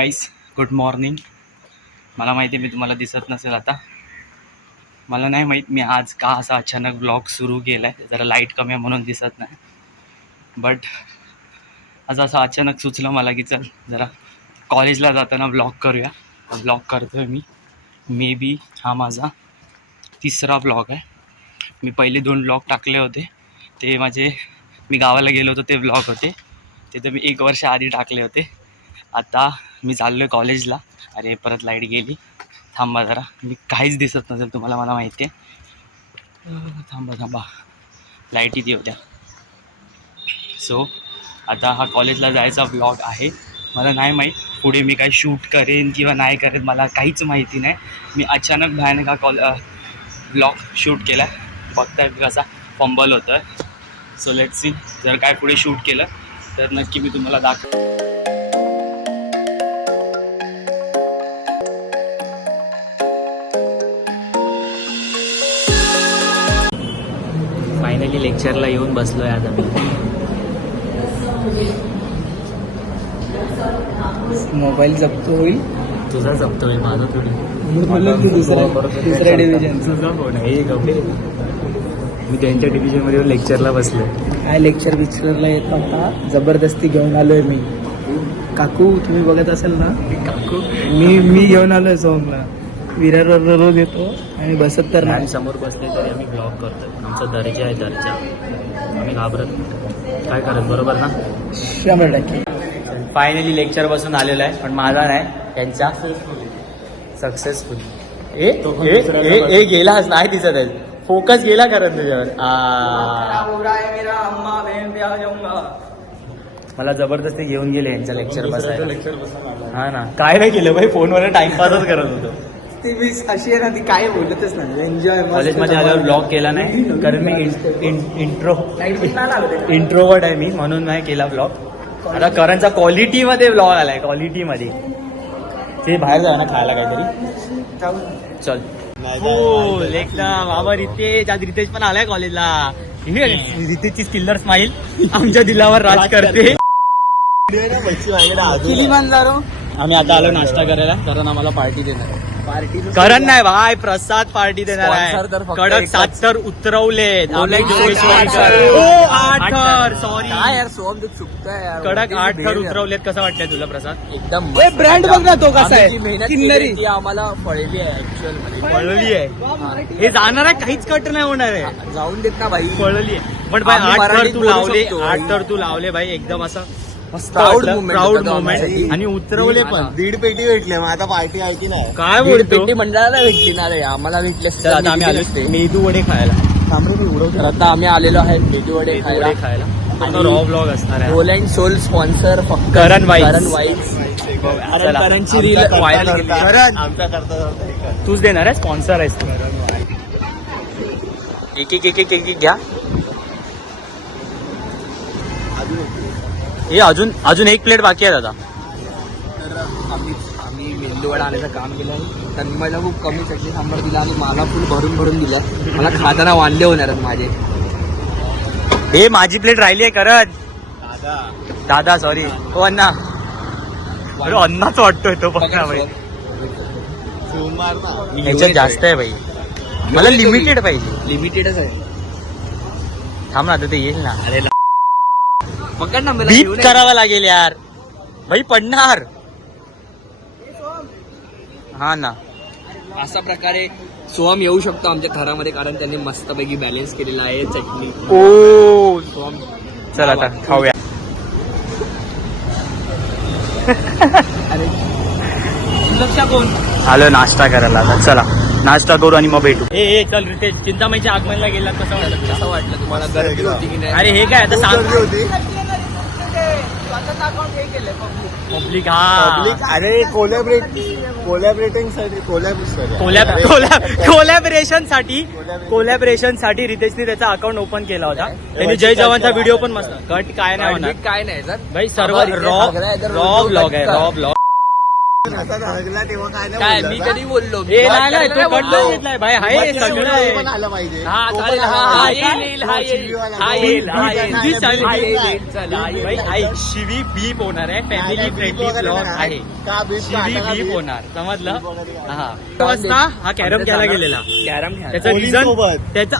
गाईस, good morning. मला माहिती आहे मी तुम्हाला दिसत नसेल आता. मला नाही माहीत मी आज का असा अचानक ब्लॉग सुरू केला आहे. जरा लाईट कमी आहे म्हणून दिसत नाही, बट आज असं अचानक सुचलं मला की चल जरा कॉलेजला जाताना ब्लॉग करूया. ब्लॉग करतो आहे मी. मे बी हा माझा 3रा ब्लॉग आहे. मी पहिले 2 ब्लॉग टाकले होते ते मी गावाला गेलो होतो ते ब्लॉग होते. ते तर मी 1 वर्ष आधी टाकले होते. आता मी चाललो आहे कॉलेजला. अरे परत लाईट गेली. थांबा जरा, मी काहीच दिसत नसेल तुम्हाला, मला माहिती आहे. थांबा लाईट इथे होत्या. सो आता हा कॉलेजला जायचा ब्लॉग आहे. मला नाही माहीत पुढे मी काय शूट करेन किंवा नाही करेन, मला काहीच माहिती नाही. मी अचानक भयानक हा ब्लॉग शूट केला आहे. बघताय कसा फंबल होतं आहे. सो लेट्स सी, जर काय पुढे शूट केलं तर नक्की मी तुम्हाला दाखव. फायनली लेक्चरला येऊन बसलो आहे आता मी. मोबाईल जप्त होईल. तुझा जप्त होईल, माझा थोडी. दुसऱ्या डिव्हिजन तुझा फोन आहे. मी त्यांच्या डिव्हिजनमध्ये लेक्चरला बसलो. काय लेक्चर बिक्चरला येत नव्हता, जबरदस्ती घेऊन आलोय मी. काकू तुम्ही बघत असेल ना, काकू मी घेऊन आलोय सोमला. विरारवर रोज येतो आणि बसत तर नाही. समोर बसले तरी आम्ही ब्लॉग करतो. आमचा दर्जा आहे, दर्जा. आम्ही घाबरत नाही. काय करत, बरोबर ना? 100%. फायनली लेक्चर बसून आलेलो आहे, पण माझा नाही, त्यांचा सक्सेसफुल. ए गेलाच नाही दिसत आहे. फोकस गेला करत तुझ्यावर. मला जबरदस्ती घेऊन गेले यांच्या लेक्चर बसायला. हा ना, काय नाही केलं भाई, फोनवर टाइमपासच करत होतो. ती मी अशी आहे ना, ती काय बोलतच नाही. एन्जॉय. कॉलेजमध्ये आल्यावर ब्लॉग केला नाही, कारण मी इंट्रोवर्ट आहे मी, म्हणून नाही केला ब्लॉग. आता करणचा क्वालिटीमध्ये ब्लॉग आलाय, क्वालिटीमध्ये. ते बाहेर जाय ना खायला काहीतरी. चल हो एकदम. बाबा रितेश, आज रितेश पण आलाय कॉलेजला. रितेशची स्किल्लर स्माईल आमच्या दिलावर राज करते. आम्ही आता आलो नाश्ता करायला, कारण आम्हाला पार्टी देणार. करण नाही भाई, प्रसाद पार्टी देणार आहे. कडक 7 तर उतरवलेत. कडक 8 थर उतरवलेत. कसं वाटतंय तुला प्रसाद? एकदम ब्रँड बघ ना तो कसा आहे. मेहनत आम्हाला फळली आहे ऍक्च्युअल मध्ये. पळली आहे. हे जाणार आहे, काहीच कट नाही होणार आहे. जाऊन देत ना भाई. पळली आहे. पण भाई 8 थर तू लावले, 8 थर तू लावले भाई. एकदम असं प्राऊड मुवमेंट. आणि उतरवले पण. 1.5 पेटी भेटले. मग आता पार्टी आहे की नाही? काय 1.5 बोलतो? पेटी मंडळाला भेटली ना रे, आम्हाला भेटली असते. आता आम्ही आलो मेदू वडे खायला. तर आता आम्ही आलेलो आहे मेदू वडे खायला. आणि रॉ ब्लॉग असणार आहे. रोल अँड सोल स्पॉन्सर फक्त करण वाईज. करणची रील व्हायरल केली. आमचा करता तूच देणार आहे, स्पॉन्सर आहेस तू. एक घ्या. हे अजून 1 प्लेट बाकी आहे दादा. तर आम्ही मेंदूवडा आणायचं काम केलं आहे. तन्मयला खूप कमी चटणी सांबार दिला आणि मला फुल भरून दिला. मला खाताना वांदे होणार आहेत माझे. हे माझी प्लेट राहिली आहे. करत दादा सॉरी. हो अण्णा. अरे अण्णाच वाटतोय तो. बघा भाई, ह्याच्यात जास्त आहे भाई. मला लिमिटेड पाहिजे. लिमिटेडच आहे. थांब ना, आता ते येईल ना. अरे पकड ना, मला बीप घेऊन ये. करावा लागेल यार भाई, पडणार. हा ना, अशा प्रकारे सोहम येऊ शकतो आमच्या घरामध्ये, कारण त्यांनी मस्तपैकी बॅलन्स केलेला आहे चटणी. ओ सोहम चल आता खाऊया. अरे लक्ष कोण आलो नाश्ता करायला. आता चला नाश्ता करू आणि मग भेटू. ए चल रितेश, चिंतामणीच्या आगमनला गेला. कसं वाटलं तुम्हाला? गर्दी होती की नाही? अरे हे काय आता सांग. पब्लिक. हा अरे कोलॅबरेशन साठी रितेशने त्याचा अकाउंट ओपन केला होता. त्यांनी जय जवानचा व्हिडिओ पण मस्त. कट काय नाही होणार काय नाही सर भाई, सर्व रॉ ब्लॉग आहे. रॉ ब्लॉग काय मी कधी बोललो ए, नाही, नाही, तो कडलं घेतलाय भाई, हाय सगळं आहे. हा चालेल, हा येईल, हा येईल, हा येईल, हा येईल, जी चालेल. हा येईल, चल, हा येईल. भाई ऐक, शिवी बीप होणार आहे, फॅमिली फ्रेंडली ब्लॉग आहे. शिवी बीप होणार, समजलं? हा वाजता हा कॅरम खेळायला गेलेला. कॅरम खेळा. त्याचा रिझन त्याचा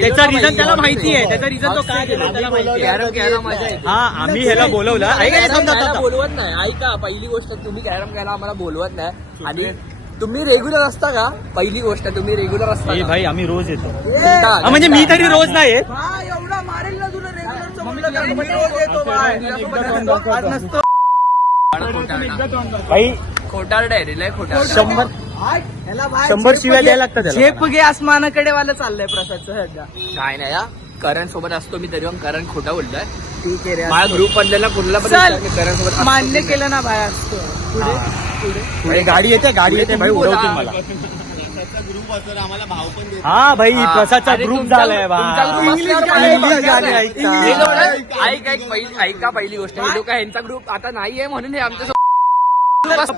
त्याचा रिझन त्याला माहिती आहे. त्याचा रिझन तो काय गेला त्याला माहिती आहे. कॅरम खेळायला मजा येते. हा आम्ही ह्याला बोलवलं. ऐक, ऐक, थांब, थांब, थांब. बोलवत नाही. ऐका, पहिली गोष्ट तुम्ही कॅरम खेळायला आम्हाला बोलवत नाही आणि तुम्ही रेग्युलर असता का? पहिली गोष्ट तुम्ही रेग्युलर असता ए का? भाई आम्ही रोज येतो. हा, म्हणजे मी तरी रोज नाही येत. एवढा मारेल ना तुला रेग्युलरचं म्हणलं तर मी रोज येतो बाय. आज नसतो. भाई खोटारडा आहे रे, लय खोटारडा. 100 शिव्या द्यायला लागतात त्याला. झेप गे आसमानाकडे वाला चाललंय प्रसादचं सध्या. काय नाही, करण सोबत असतो मी तरी पण करण खोटा बोलतोय. ठीक आहे रे. माझ्या ग्रुप मधल्या कुठला पण चल, करण सोबत मान्य केलं ना बाय असतो. पुढे भाई, गाडी येते भाई, उडवतील मला. हा भाई, प्रसादचा ग्रुप झालाय भाई. ऐका, पहिली गोष्ट हे लोक यांचा ग्रुप आता नाहीये म्हणून हे आमच्या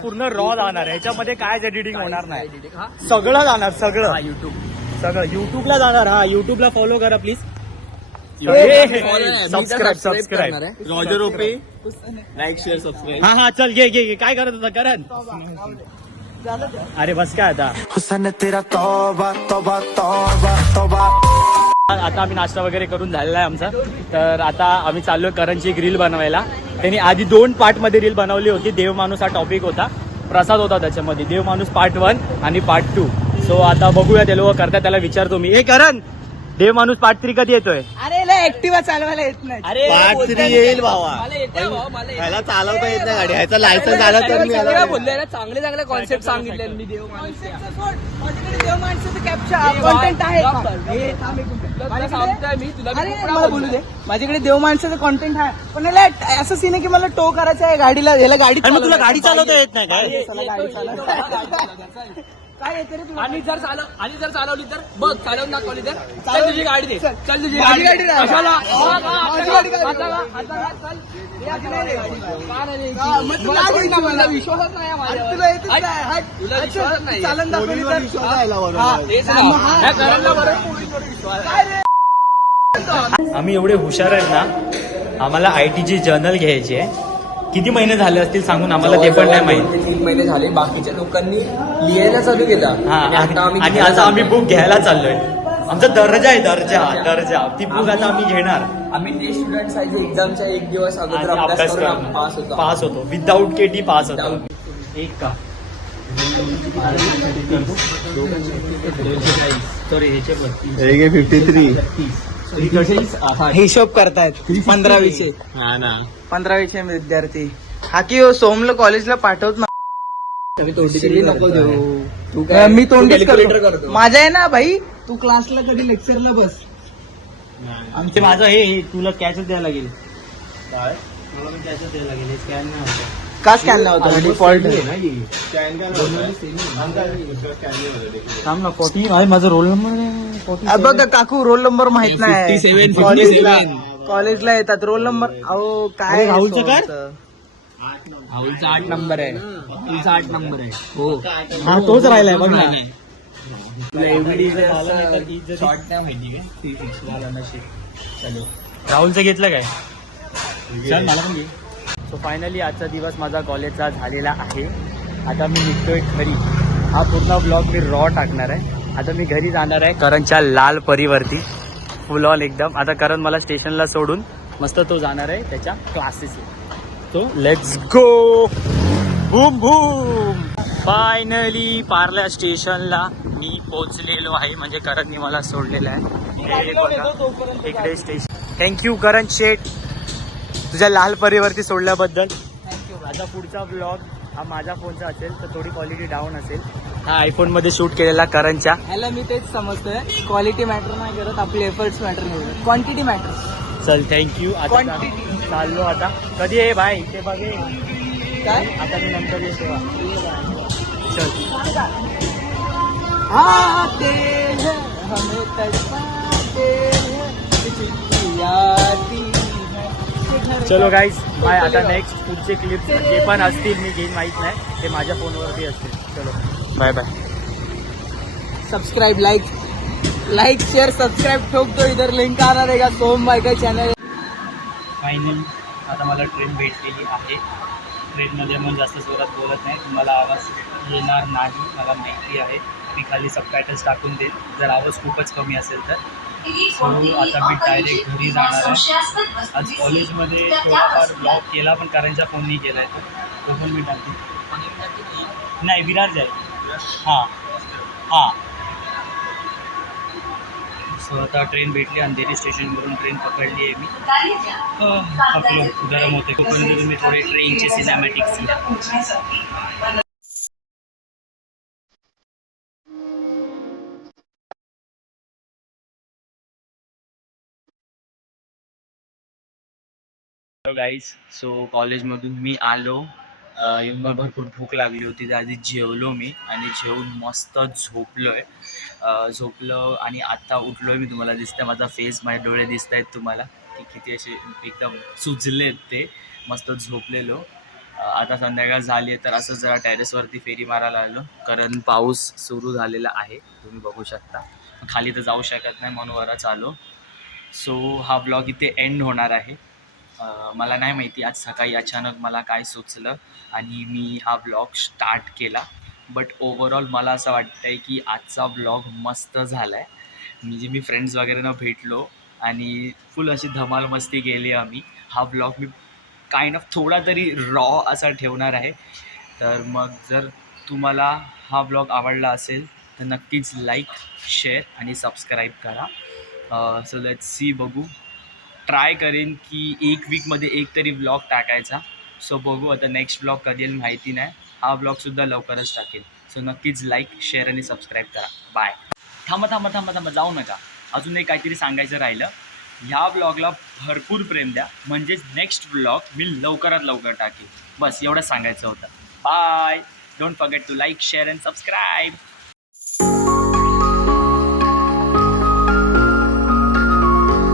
पूर्ण रॉ जाणार ह्याच्यामध्ये काय एडिटिंग होणार नाही. सगळं जाणार, सगळं युट्यूब सगळं युट्यूबला जाणार. हा युट्यूबला फॉलो करा प्लीज. सबस्क्राईब रॉजर ओपे लाईक शेअर सबस्क्राईब. हा हा चल घे घे काय करत होता करण. अरे बस काय आता. हुसन तेरा तौबा तौबा तौबा तौबा. आता आम्ही नाश्ता वगैरे करून झालेला आहे आमचा. तर आता आम्ही चाललोय करणची एक रील बनवायला. त्यांनी आधी 2 पार्ट मध्ये रील बनवली होती. देव माणूस हा टॉपिक होता, प्रसाद होता त्याच्यामध्ये. देव माणूस पार्ट 1 आणि पार्ट 2. सो आता बघूया ते लोक करतात. त्याला विचारतो मी, हे करण देव माणूस पार्ट 3 कधी येतोय? अरे ऍक्टिवा चालवायला येत नाही. अरे पार्ट 3 येईल भावा. ह्याला चालवता येत नाही गाडी. ह्याचा लायसन्स आला तर मी याला बोललोय ना, चांगले चांगले कॉन्सेप्ट सांगितले मी देव देव माणसाचं कॅप्चर कॉन्टेंट आहे का? हे थांब एक मिनिट. अरे मला बोलू दे. माझ्याकडे देव माणसाचं कॉन्टेंट आहे, पण याला असं सीन आहे की मला टो करायचं आहे गाडीला. याला गाडी आणि मग तुला गाडी चालवता येत नाही काय? काय येते रे तुला? आणि जर चालवली तर बघ, चालवून दाखवली तर चल तुझी गाडी दे. चल तुझी माझी गाडी गाडी नाही. कशाला? माझी गाडी काय? हाताला, हाताला, चल. माझी नाही रे. का नाही द्यायची? हा, मग तुला मला द्यायची मला. विश्वासच नाही आहे अरे माझ्यावर. तुला येतच ऐक, नाही. हट. तुला विश्वासच नाही. चालन दाखवली तर तेच ना. मग हा. ह्या करणला बरोबर पोलीसवर विश्वास आहे. आम्ही एवढे हुशार आहेत ना, आम्हाला आयटीची जर्नल घ्यायची आहे. किती महिने झाले असतील सांगून आम्हाला ते पण नाही माहिती. 3 महिने झाले. बाकीच्या लोकांनी लिहायला चालू केला हा आणि आता आम्ही बुक घ्यायला चाललोय. आमचा दर्जा आहे, दर्जा. ती बुक आता आम्ही घेणार. आम्ही ते स्टुडंट आहे एक्झामच्या 1 दिवस अगोदर अभ्यास करून पास होतो. विदाऊट केटी पास होतो. एक का सॉरी ह्याचे 53. हिशोब करतायत 15-20. 15-20 विद्यार्थी. हा की हो, सोमला कॉलेजला पाठवत ना. नको देऊ. तू मी तोंडीच calculator करतो. माझा आहे ना भाई. तू क्लासला कधी लेक्चरला बस. आमचे माझं हे तुला कॅशच द्यायला लागेल. मला पण कॅशच द्यायला लागेल. स्कॅन नाही होतं. का स्कॅन नाही होता? डिफॉल्ट थांब ना 40 माझा रोल नंबर. बघ काकू, रोल नंबर माहित नाही. 57. कॉलेजला येतात रोल नंबर. अहो काय राहुलचं काय? राहुलचा 8 नंबर आहे. तुझा 8 नंबर आहे. हो. हा तोच राहिलाय बघ ना. शॉर्ट नाही माहिती काय? राहुलचं घेतलं काय? चल मला पण घे. सो फायनली आजचा दिवस माझा कॉलेजचा झालेला आहे. आता मी निघतोय घरी. हा पूर्ण ब्लॉग मी रॉ टाकणार आहे. आता मी घरी जाणार आहे करणच्या लाल परीवरती फुल ऑन एकदम. आता करण मला स्टेशनला सोडून मस्त तो जाणार आहे त्याच्या क्लासेसला. So let's go. Boom boom. Finally Parle स्टेशनला मी पोचलेलो आहे. म्हणजे करणनी मला सोडलेलं आहे. हे बघा इकडे स्टेशन. थँक्यू करण शेठ तुझ्या लाल परीवरती सोडल्याबद्दल. आता पुढचा ब्लॉग हा माझ्या फोनचा असेल तर थोडी क्वालिटी डाऊन असेल. हा आयफोन मध्ये शूट केलेला करणच्या. ह्याला मी तेच समजतोय, क्वालिटी मॅटर नाही करत, आपले एफर्ट्स मॅटर नाही करत, क्वांटिटी मॅटर. चल थँक्यू. आता Quantity. चाललो आता. कधी आहे भाई ते बघे काय आता मी नंतर येतो. चल आते हैं हमें तड़पाते हैं, चिट्ठी आती है कि घर चलो गाईज बाय. आता नेक्स्ट पुढचे क्लिप जे पण असतील मी घेईन माहीत नाही, ते माझ्या फोनवरती असतील. चलो bye bye. Subscribe like share subscribe ठोक दो. इधर लिंक आ रहेगा सोम भाई का चॅनल. फायनली आता मला ट्रेन भेटलेली आहे. ट्रेनमध्ये मग जास्त जोरात बोलत नाही, तुम्हाला आवाज येणार नाही मला माहिती आहे. मी खाली सबटायटल्स टाकून देईन जर आवाज खूपच कमी असेल तर. सो आता मी डायरेक्ट घरी जाणार आहे. आज कॉलेजमध्ये थोडाफार ब्लॉग केला पण करणच्या फोननी केला आहे. तो पण मी टाकते. नाही विरार जाईल. हां हां. सो आता ट्रेन भेटली. अंधेरी स्टेशनवरून ट्रेन पकडली आहे मी. थकलो, गरम होते. तोपर्यंत तुम्ही थोडे ट्रेनचे सिनेमॅटिक्स. Hello guys. सो कॉलेजमधून मी आलो. येऊन मला भरपूर भूक लागली होती, त्या आधी जेवलो मी आणि जेवून मस्त झोपलो आहे. झोपलो आणि आत्ता उठलो आहे मी. तुम्हाला दिसतं माझा फेस, माझे डोळे दिसत आहेत तुम्हाला की किती असे एकदम सुजलेत ते. मस्त झोपलेलो. आता संध्याकाळ झाली आहे तर असं जरा टेरेसवरती फेरी मारायला आलो, कारण पाऊस सुरू झालेला आहे तुम्ही बघू शकता. खाली तर जाऊ शकत नाही म्हणून वरच आलो. सो हा ब्लॉग इथे एंड होणार आहे. मला नाही माहिती आज सकाळी अचानक मला काय सुचलं आणि मी हा ब्लॉग स्टार्ट केला. बट ओव्हरऑल मला असं वाटतं आहे की आजचा ब्लॉग मस्त झाला आहे. म्हणजे मी फ्रेंड्स वगैरेंना भेटलो आणि फुल अशी धमाल मस्ती केली आम्ही. हा ब्लॉग मी काइंड ऑफ थोडा तरी रॉ असा ठेवणार आहे. तर मग जर तुम्हाला हा ब्लॉग आवडला असेल तर नक्कीच लाईक शेअर आणि सबस्क्राईब करा. सो लेट्स सी, बघू. ट्राय करेन की एक वीकमध्ये एक तरी ब्लॉग टाकायचा. सो बघू आता नेक्स्ट ब्लॉग कधी येईल माहिती नाही. हा ब्लॉगसुद्धा लवकरच टाकेल. सो नक्कीच लाईक शेअर आणि सबस्क्राईब करा. बाय. थांबा जाऊ नका. अजून एक काहीतरी सांगायचं राहिलं. ह्या ब्लॉगला भरपूर प्रेम द्या, म्हणजेच नेक्स्ट ब्लॉग मी लवकरात लवकर टाकेल. बस एवढंच सांगायचं होतं. Bye. Don't forget to like share and subscribe.